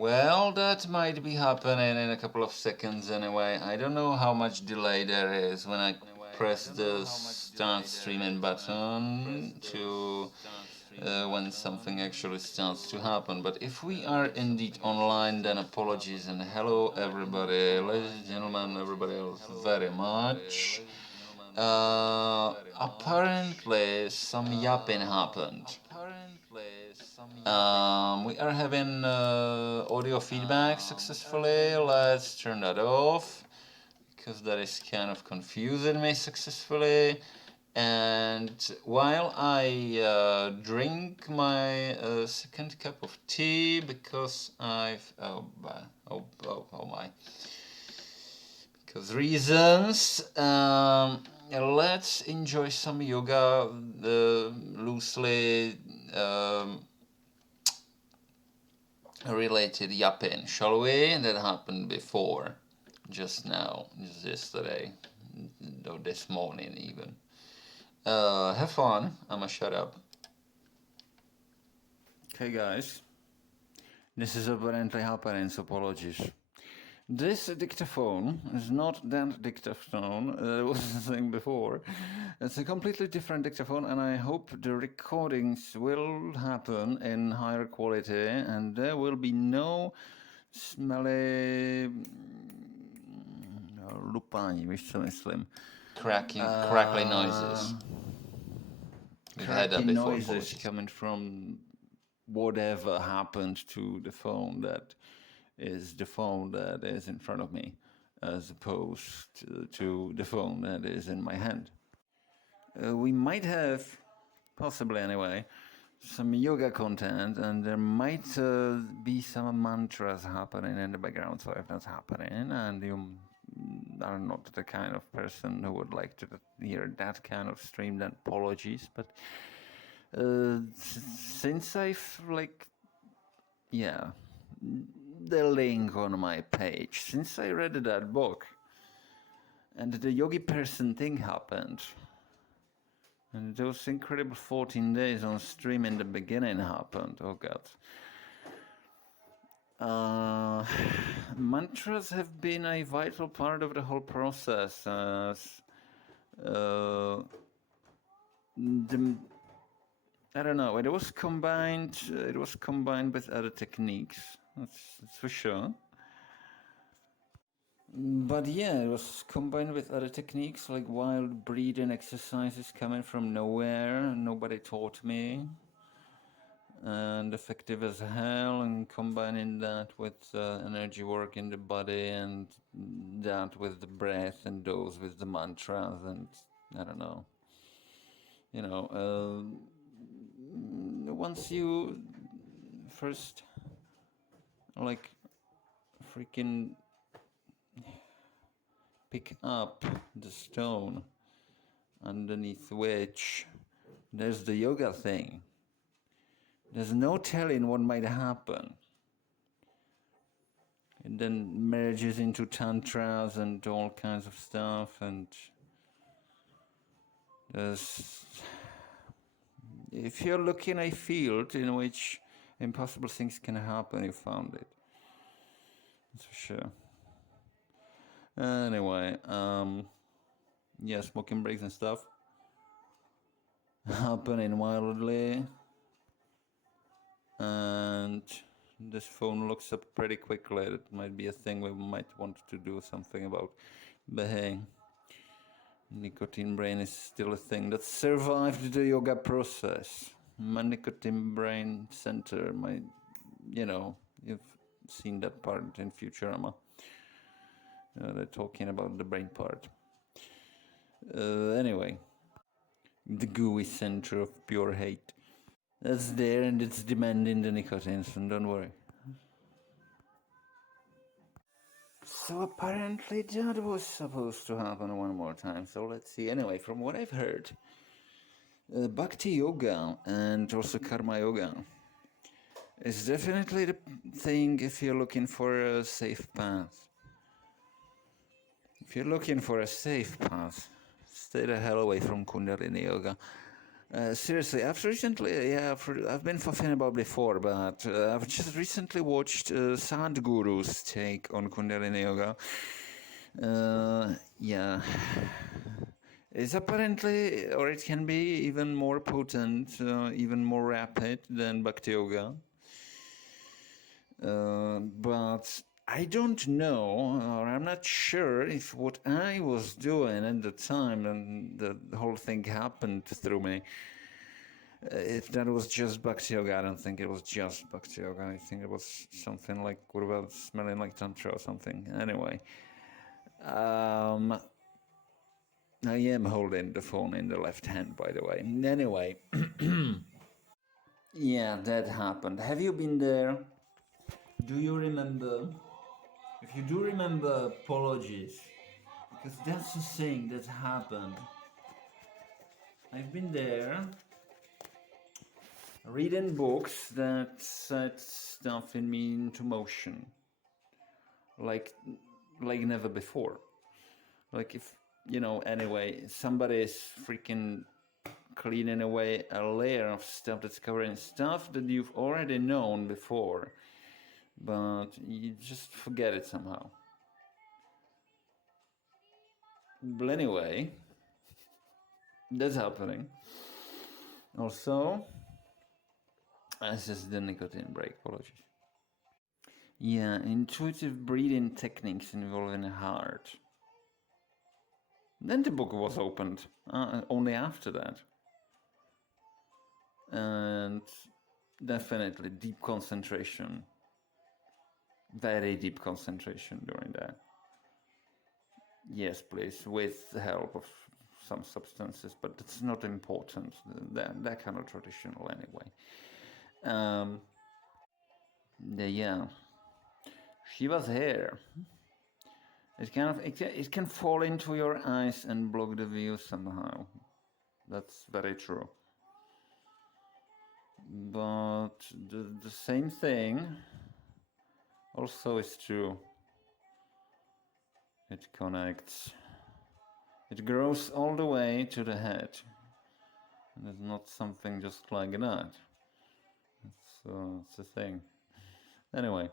Well, that might be happening in a couple of seconds anyway. I don't know how much delay there is when I press the start streaming button to when something actually starts to happen. But if we are indeed online, then apologies and hello everybody, ladies and gentlemen, everybody else, very much. Apparently, some yapping happened. We are having audio feedback successfully. Let's turn that off because that is kind of confusing me successfully. And while I drink my second cup of tea because I've oh my because reasons. Let's enjoy some yoga loosely related yapping, shall we? That happened before, just now, just yesterday, or this morning even. Have fun. I'ma shut up. Okay, guys. This is apparently happening, so apologies. This dictaphone is not that dictaphone I was saying before. It's a completely different dictaphone, and I hope the recordings will happen in higher quality and there will be no smelly lupání, víš co myslím? Crackly noises. We've had that before. Noises coming from whatever happened to the phone that is the phone that is in front of me, as opposed to the phone that is in my hand. We might have, possibly anyway, some yoga content, and there might be some mantras happening in the background. So if that's happening, and you are not the kind of person who would like to hear that kind of stream, then apologies. But since I've the link on my page, since I read that book and the yogi person thing happened, and those incredible 14 days on stream in the beginning happened, oh god. Mantras have been a vital part of the whole process. I don't know, it was combined with other techniques, that's for sure. But yeah, it was combined with other techniques like wild breathing exercises coming from nowhere, nobody taught me, and effective as hell, and combining that with energy work in the body, and that with the breath, and those with the mantras, and I don't know. Once you first freaking pick up the stone underneath which there's the yoga thing, there's no telling what might happen. It then merges into tantras and all kinds of stuff, and if you're looking a field in which impossible things can happen, you found it. That's for sure. Anyway, smoking breaks and stuff happening wildly, and this phone looks up pretty quickly. It might be a thing we might want to do something about. But hey, nicotine brain is still a thing that survived the yoga process. My nicotine brain center, you've seen that part in Futurama. They're talking about the brain part. Anyway, the gooey center of pure hate. That's there, and it's demanding the nicotine, so don't worry. So apparently that was supposed to happen one more time, so let's see. Anyway, from what I've heard, Bhakti Yoga and also Karma Yoga is definitely the thing if you're looking for a safe path. If you're looking for a safe path, stay the hell away from Kundalini Yoga. Seriously, I've been fucking about before, but I've just recently watched Sadhguru's take on Kundalini Yoga. Yeah. It's apparently, or it can be even more potent, even more rapid than Bhakti Yoga. But I don't know, or I'm not sure if what I was doing at the time and the whole thing happened through me, if that was just Bhakti Yoga. I don't think it was just Bhakti Yoga. I think it was something like, what about smelling like Tantra or something? Anyway. I am holding the phone in the left hand, by the way. Anyway. Yeah, that happened. Have you been there? Do you remember? If you do remember, apologies. Because that's the thing that happened. I've been there reading books that set stuff in me into motion. Like never before. Like if, anyway, somebody is freaking cleaning away a layer of stuff that's covering stuff that you've already known before, but you just forget it somehow. But anyway, that's happening. Also, this is the nicotine break, apologies. Yeah, intuitive breathing techniques involving the heart. Then the book was opened, only after that. And definitely deep concentration. Very deep concentration during that. Yes, please, with the help of some substances, but it's not important. They're kind of traditional anyway. Yeah, she was here. It can fall into your eyes and block the view somehow. That's very true. But the same thing also is true. It connects. It grows all the way to the head. And it's not something just like that. It's a thing. Anyway,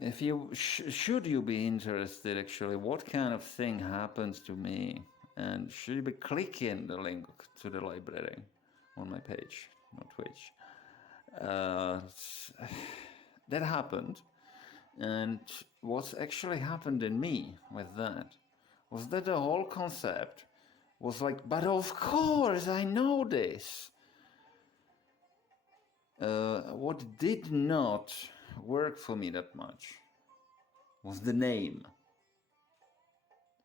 if you should you be interested actually what kind of thing happens to me, and should you be clicking the link to the library on my page, on Twitch, that happened. And what's actually happened in me with that was that the whole concept was like, but of course I know this. What did not work for me that much was the name.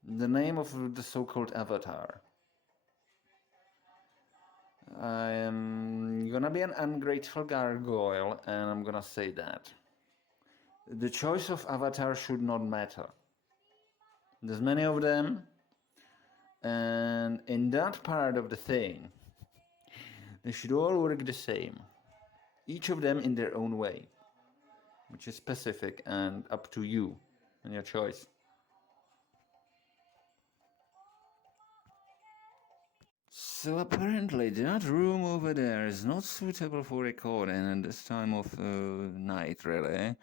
The name of the so-called avatar. I am gonna be an ungrateful gargoyle, and I'm gonna say that. The choice of avatar should not matter. There's many of them, and in that part of the thing, they should all work the same. Each of them in their own way, which is specific and up to you and your choice. So apparently that room over there is not suitable for recording at this time of night, really.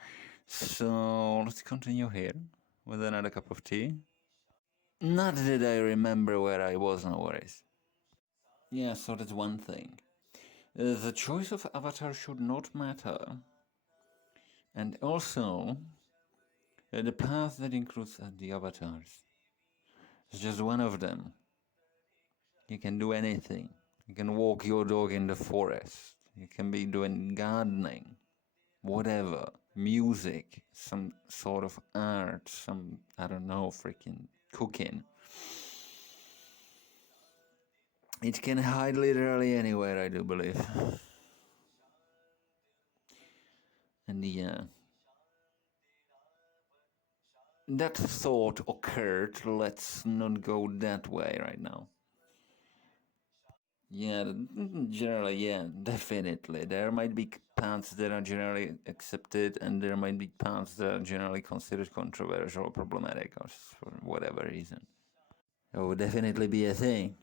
So let's continue here with another cup of tea. Not that I remember where I was, no worries. Yeah, so that's one thing. The choice of avatar should not matter. And also, the path that includes the avatars. It's just one of them. You can do anything. You can walk your dog in the forest. You can be doing gardening. Whatever. Music. Some sort of art. Some, I don't know, freaking cooking. It can hide literally anywhere, I do believe. And yeah. That thought occurred. Let's not go that way right now. Yeah, generally, yeah, definitely. There might be paths that are generally accepted, and there might be paths that are generally considered controversial or problematic, or for whatever reason. It would definitely be a thing.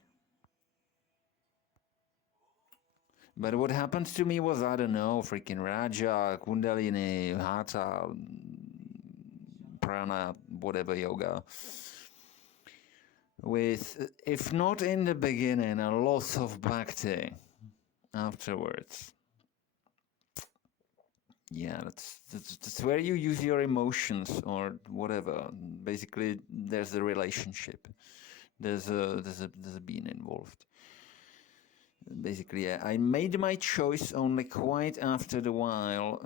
But what happened to me was, I don't know, freaking Raja, Kundalini, Hatha, Prana, whatever yoga. With, if not in the beginning, a loss of bhakti afterwards. Yeah, that's where you use your emotions or whatever. Basically, there's a relationship. There's a being involved. Basically, yeah, I made my choice only quite after the while,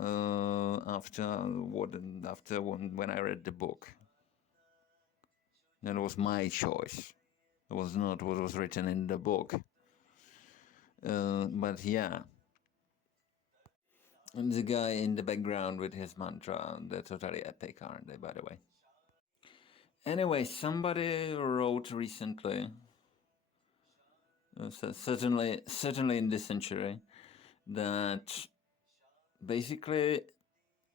after when I read the book. That was my choice. It was not what was written in the book. But yeah. And the guy in the background with his mantra, they're totally epic, aren't they, by the way? Anyway, somebody wrote recently, certainly in this century, that basically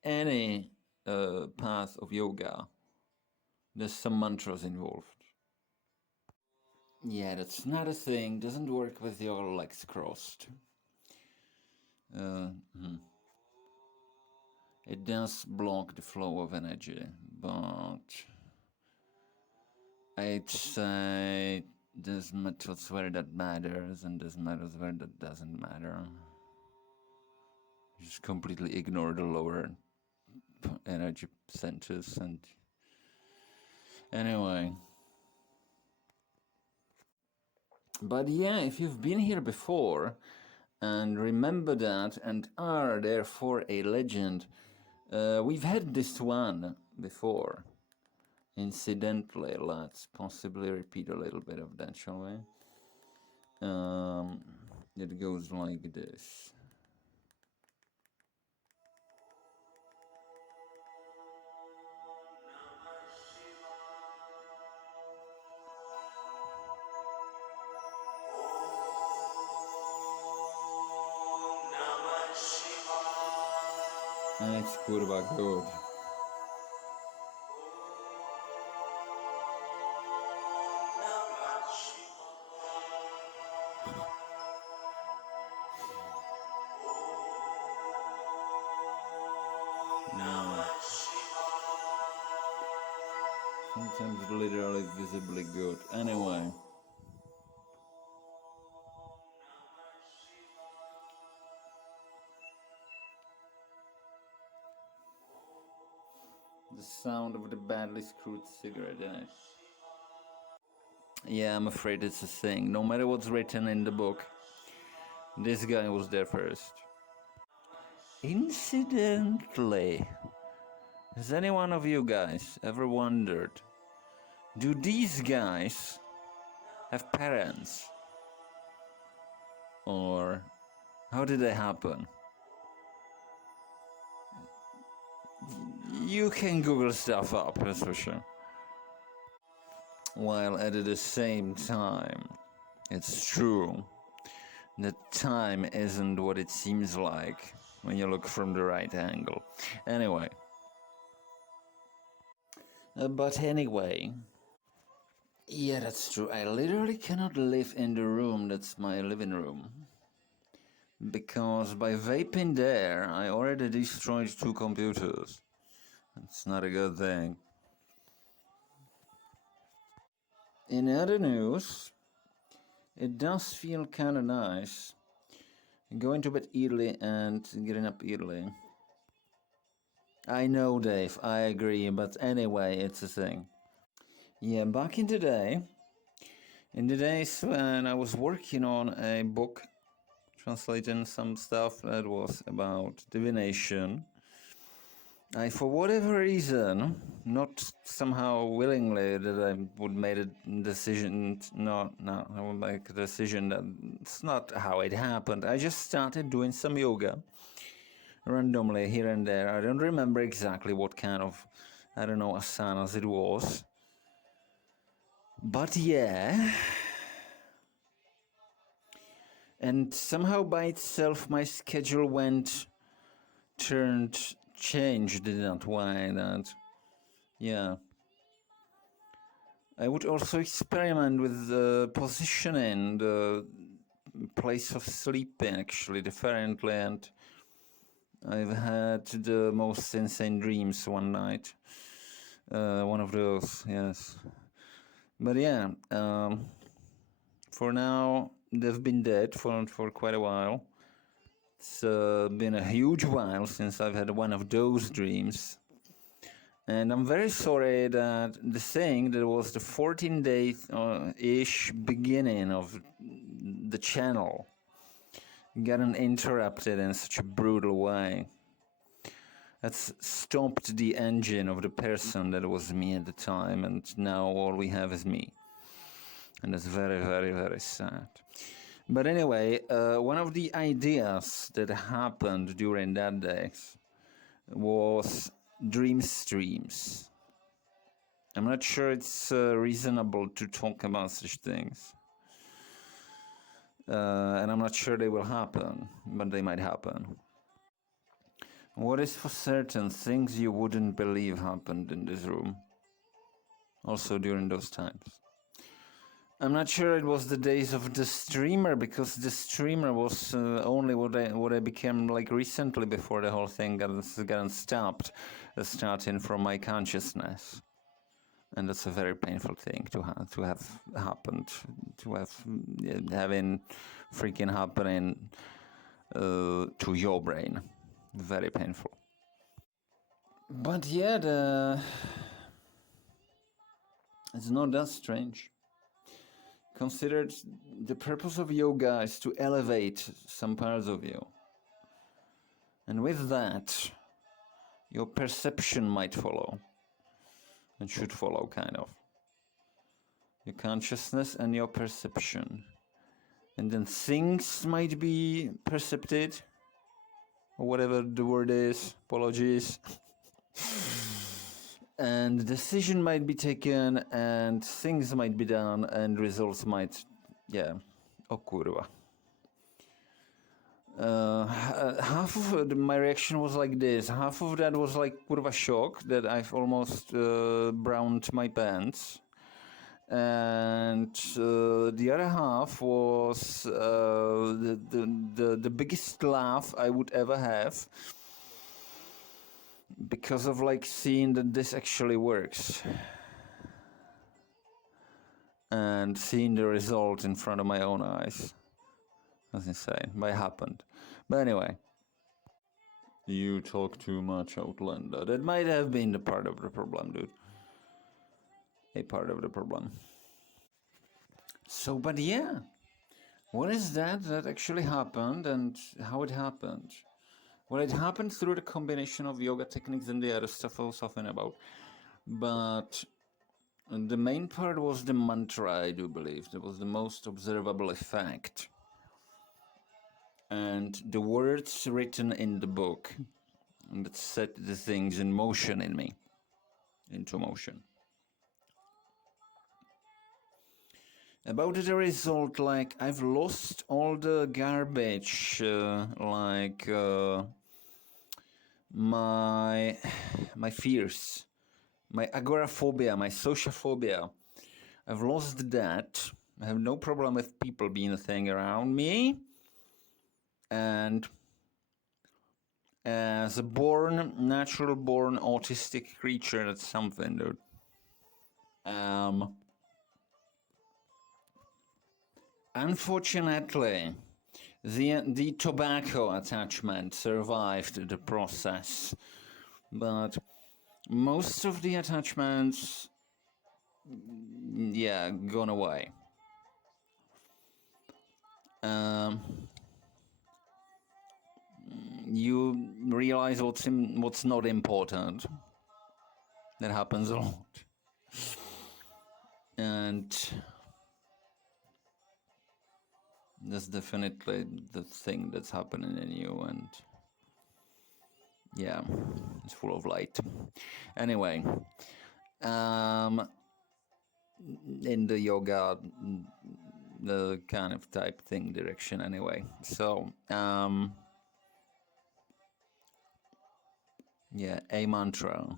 any path of yoga, there's some mantras involved. Yeah, that's not a thing. Doesn't work with your legs crossed. It does block the flow of energy, but I'd say there's methods where that matters and there's methods where that doesn't matter. You just completely ignore the lower energy centers and anyway. But yeah, if you've been here before and remember that and are therefore a legend, we've had this one before. Incidentally, let's possibly repeat a little bit of that, shall we? It goes like this. It's kurva good. Sometimes literally visibly good. Anyway. The sound of the badly screwed cigarette in it. Yeah, I'm afraid it's a thing. No matter what's written in the book, this guy was there first. Incidentally, has any one of you guys ever wondered, do these guys have parents? Or how did they happen? You can Google stuff up, that's for sure. While at the same time, it's true that time isn't what it seems like when you look from the right angle. Anyway. But anyway. Yeah, that's true. I literally cannot live in the room that's my living room. Because by vaping there, I already destroyed 2 computers. It's not a good thing. In other news, it does feel kinda nice going to bed early and getting up early. I know, Dave, I agree, but anyway, it's a thing. Yeah, back in the days when I was working on a book, translating some stuff that was about divination, I, for whatever reason, not somehow willingly, that I would make a decision, I would make a decision that's not how it happened. I just started doing some yoga, randomly here and there. I don't remember exactly what kind of, I don't know, asanas it was. But yeah. And somehow by itself my schedule changed in that way that, yeah. I would also experiment with the positioning, the place of sleeping, actually, differently, and I've had the most insane dreams one night. One of those, yes. But yeah, for now, they've been dead for quite a while. It's been a huge while since I've had one of those dreams. And I'm very sorry that the thing that was the 14-day-ish beginning of the channel got interrupted in such a brutal way. That's stopped the engine of the person that was me at the time, and now all we have is me. And that's very, very, very sad. But anyway, one of the ideas that happened during that day was dream streams. I'm not sure it's reasonable to talk about such things. And I'm not sure they will happen, but they might happen. What is for certain, things you wouldn't believe happened in this room. Also during those times. I'm not sure it was the days of the streamer, because the streamer was only what I became like recently, before the whole thing got stopped, starting from my consciousness. And that's a very painful thing to have happened, to have having freaking happening to your brain. Very painful. But yeah, it's not that strange. Considered the purpose of yoga is to elevate some parts of you. And with that, your perception might follow. And should follow, kind of. Your consciousness and your perception. And then things might be percepted, or whatever the word is, apologies. And decision might be taken, and things might be done, and results might, o kurwa. Half of my reaction was like this. Half of that was like kurwa shock that I've almost browned my pants. And the other half was the biggest laugh I would ever have, because of like seeing that this actually works and seeing the result in front of my own eyes. That's insane, but it happened. But anyway, you talk too much, Outlander. That might have been the part of the problem, dude. A part of the problem. So, but yeah, what is that actually happened, and how it happened? Well, it happened through the combination of yoga techniques and the other stuff I was talking about. But the main part was the mantra, I do believe. That was the most observable effect. And the words written in the book that set the things in motion in me, into motion. About the result, like, I've lost all the garbage, my fears, my agoraphobia, my social phobia. I've lost that. I have no problem with people being a thing around me. And as a natural born autistic creature, that's something, dude. Unfortunately, the tobacco attachment survived the process, but most of the attachments, gone away. You realize what's not important. That happens a lot. And that's definitely the thing that's happening in you, and yeah, it's full of light. Anyway, in the yoga, the kind of type thing direction anyway. So, a mantra.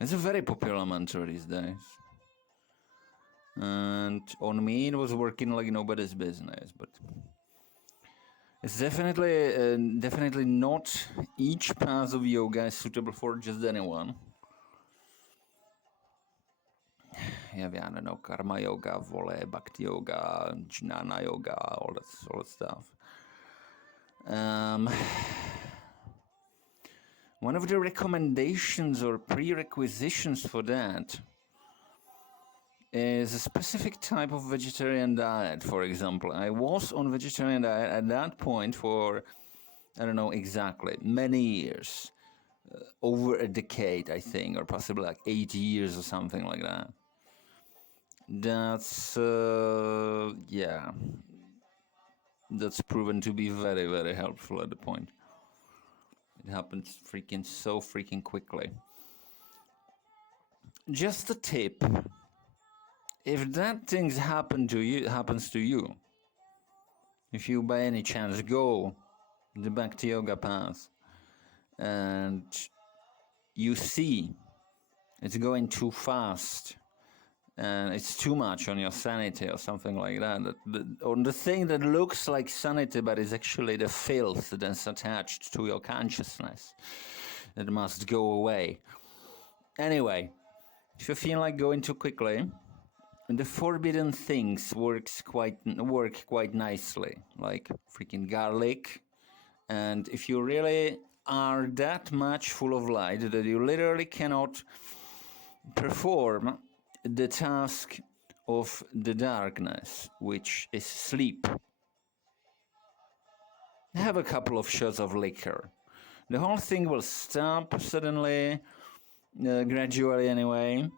It's a very popular mantra these days. and on me it was working like nobody's business. But it's definitely not each path of yoga is suitable for just anyone. Yeah, I don't know, karma yoga, vole, bhakti yoga, jnana yoga, all that stuff. One of the recommendations or prerequisitions for that is a specific type of vegetarian diet. For example, I was on vegetarian diet at that point for, I don't know exactly, many years, over a decade, I think, or possibly like 8 years or something like that. That's that's proven to be very, very helpful at the point. It happens so freaking quickly. Just a tip: if that thing happens to you, if you by any chance go the Bhakti Yoga path and you see it's going too fast and it's too much on your sanity or something like that, on the thing that looks like sanity but is actually the filth that's attached to your consciousness that must go away. Anyway, if you feel like going too quickly, the forbidden things work quite nicely, like freaking garlic. And if you really are that much full of light that you literally cannot perform the task of the darkness, which is sleep, have a couple of shots of liquor. The whole thing will stop suddenly, gradually anyway,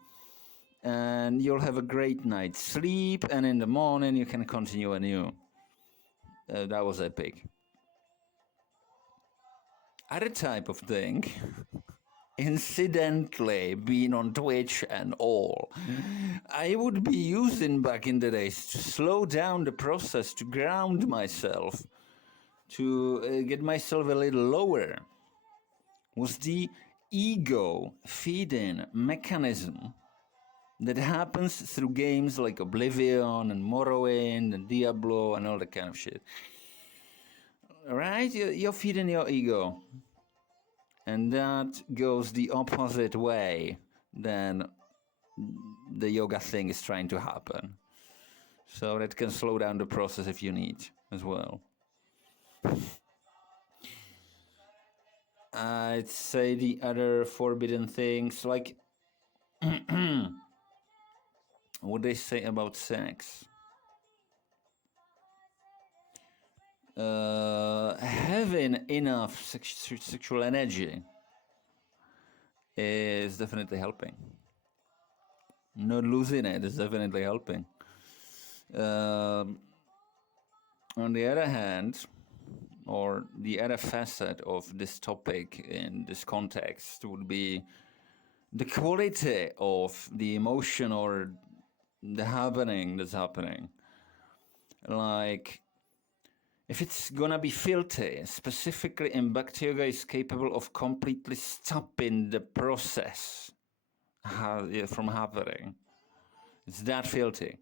and you'll have a great night's sleep, and in the morning you can continue anew. That was epic. Other type of thing, incidentally, being on Twitch and all, I would be using back in the days to slow down the process, to ground myself, to get myself a little lower, was the ego feeding mechanism that happens through games like Oblivion and Morrowind and Diablo and all that kind of shit. Right? You're feeding your ego. And that goes the opposite way than the yoga thing is trying to happen. So that can slow down the process if you need as well. I'd say the other forbidden things, like what they say about sex. Having enough sexual energy is definitely helping. Not losing it is definitely helping. On the other hand, or the other facet of this topic in this context would be the quality of the emotion or the happening that's happening. Like, if it's gonna be filthy, specifically in Bhakti Yoga is capable of completely stopping the process from happening. It's that filthy.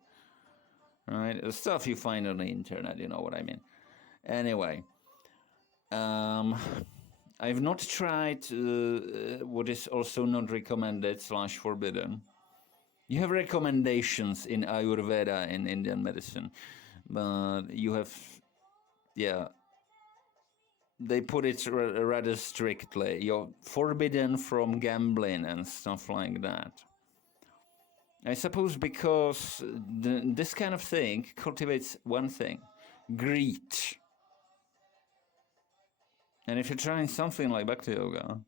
Right? The stuff you find on the internet, you know what I mean. Anyway, I've not tried what is also not recommended / forbidden. You have recommendations in Ayurveda and Indian medicine, but you have, they put it rather strictly. You're forbidden from gambling and stuff like that. I suppose because this kind of thing cultivates one thing: greed. And if you're trying something like Bhakti Yoga,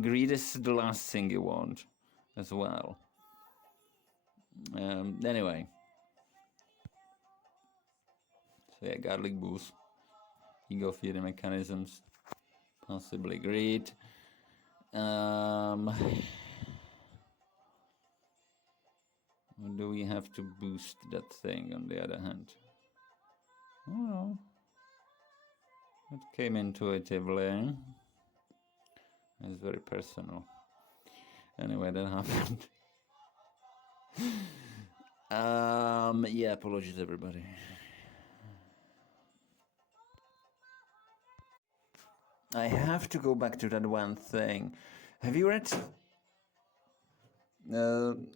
greed is the last thing you want as well. Anyway. So yeah, garlic booze, ego feeding mechanisms, possibly greed. Do we have to boost that thing on the other hand? I don't know. It came intuitively. It's very personal. Anyway, that happened. Yeah, apologies everybody. I have to go back to that one thing. Have you read?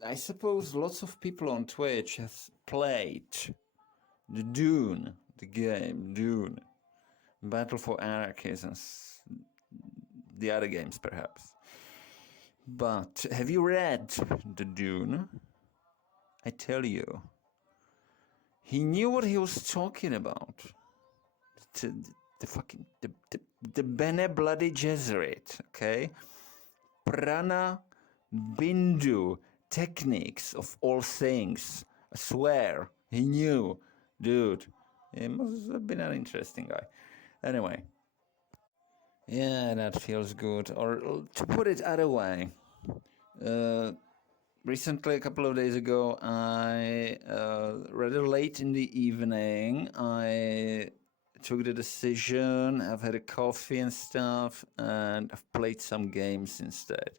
I suppose lots of people on Twitch have played the Dune, the game Dune, Battle for Arrakis, and the other games perhaps. But have you read the Dune? I tell you, he knew what he was talking about. The Bene Bloody Gesserit, okay? Prana Bindu techniques of all things. I swear, he knew. Dude, he must have been an interesting guy. Anyway. Yeah, that feels good. Or to put it other way, recently, a couple of days ago, I rather late in the evening, I took the decision. I've had a coffee and stuff, and I've played some games instead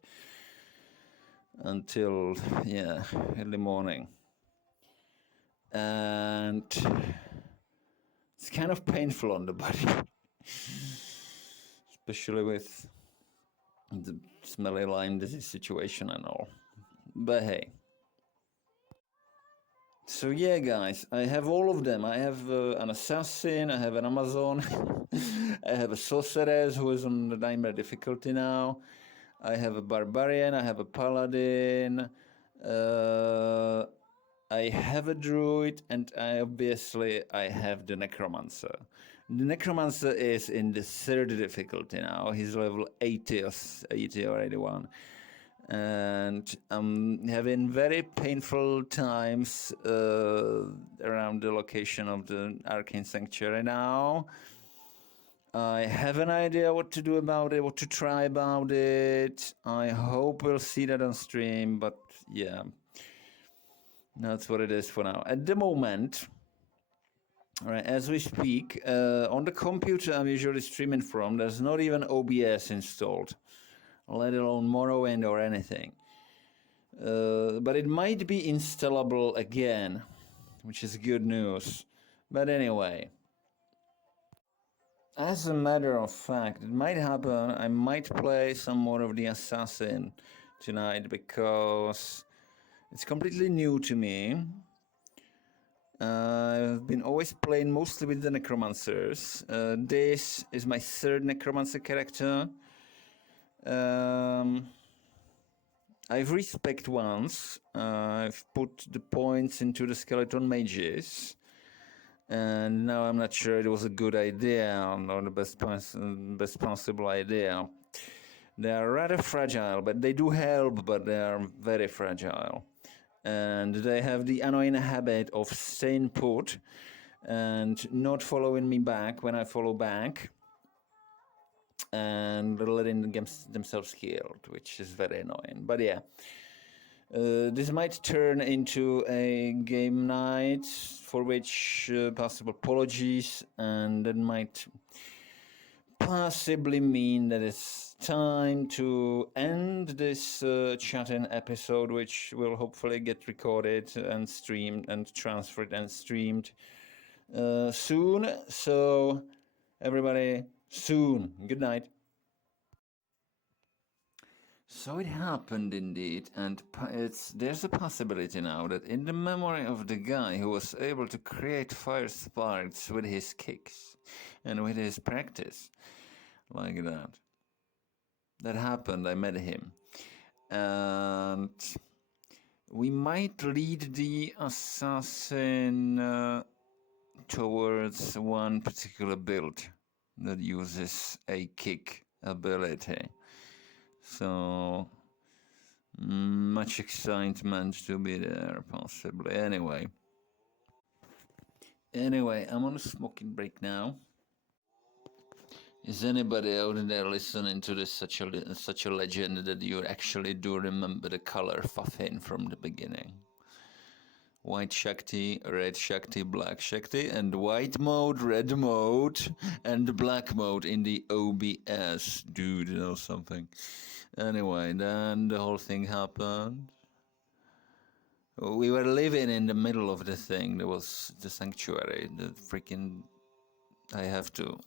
until early morning, and it's kind of painful on the body, especially with the smelly Lyme disease situation and all. But hey. So yeah, guys, I have all of them. I have an assassin, I have an Amazon, I have a sorceress who is on the nightmare difficulty now. I have a barbarian, I have a paladin, I have a druid, and I have the necromancer. The necromancer is in the 3rd difficulty now. He's level 80 or 81. And I'm having very painful times around the location of the Arcane Sanctuary now. I have an idea what to do about it, what to try about it. I hope we'll see that on stream, but yeah, that's what it is for now. At the moment, all right, as we speak, on the computer I'm usually streaming from, there's not even OBS installed, let alone Morrowind or anything. But it might be installable again, which is good news. But anyway, as a matter of fact, it might happen. I might play some more of the Assassin tonight because it's completely new to me. I've been always playing mostly with the Necromancers. This is my 3rd Necromancer character. I've respec once. I've put the points into the skeleton mages, and now I'm not sure it was a good idea or the best possible idea. They are rather fragile, but they do help, but they are very fragile. And they have the annoying habit of staying put and not following me back when I follow back, and letting themselves healed, which is very annoying. But yeah, this might turn into a game night, for which possible apologies, and that might possibly mean that it's time to end this chatting episode, which will hopefully get recorded and streamed and transferred and streamed soon. So everybody, soon. Good night. So it happened indeed, and there's a possibility now that in the memory of the guy who was able to create fire sparks with his kicks and with his practice, like that happened. I met him, and we might lead the assassin towards one particular build that uses a kick ability. So much excitement to be there, possibly. Anyway, I'm on a smoking break now. Is anybody out there listening to this such a legend that you actually do remember the color Fafin from the beginning? White Shakti, red Shakti, black Shakti, and white mode, red mode, and black mode in the OBS. Dude, you know something. Anyway, then the whole thing happened. we were living in the middle of the thing. There was the sanctuary, the freaking. I have to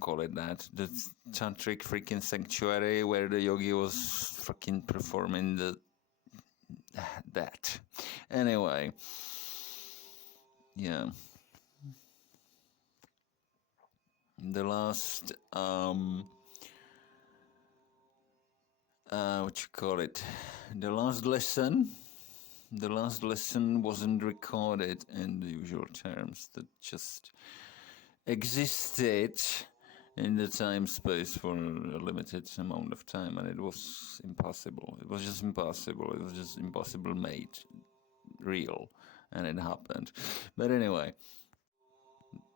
call it that. The tantric freaking sanctuary where the yogi was freaking performing that. Anyway, yeah. The last what you call it? The last lesson wasn't recorded in the usual terms. That just existed in the time space for a limited amount of time, and it was impossible. It was just impossible. It was just impossible made real, and it happened. But anyway,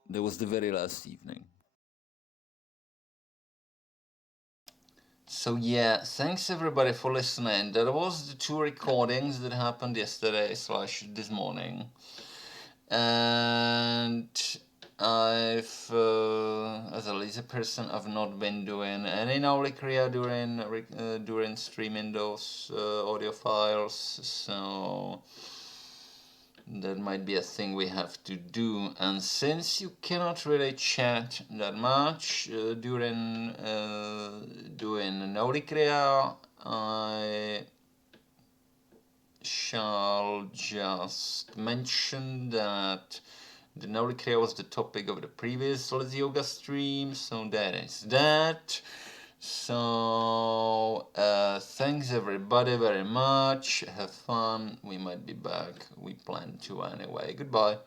that was the very last evening. So yeah, thanks everybody for listening. That was the 2 recordings that happened yesterday / this morning. And I've, as a lazy person, I've not been doing any Nauli Kriya during streaming those audio files, so that might be a thing we have to do. And since you cannot really chat that much during doing Nauli Kriya, I shall just mention that the Nauli Kriya was the topic of the previous Let's Yoga stream, so that is that. So, thanks everybody very much. Have fun. We might be back. We plan to anyway. Goodbye.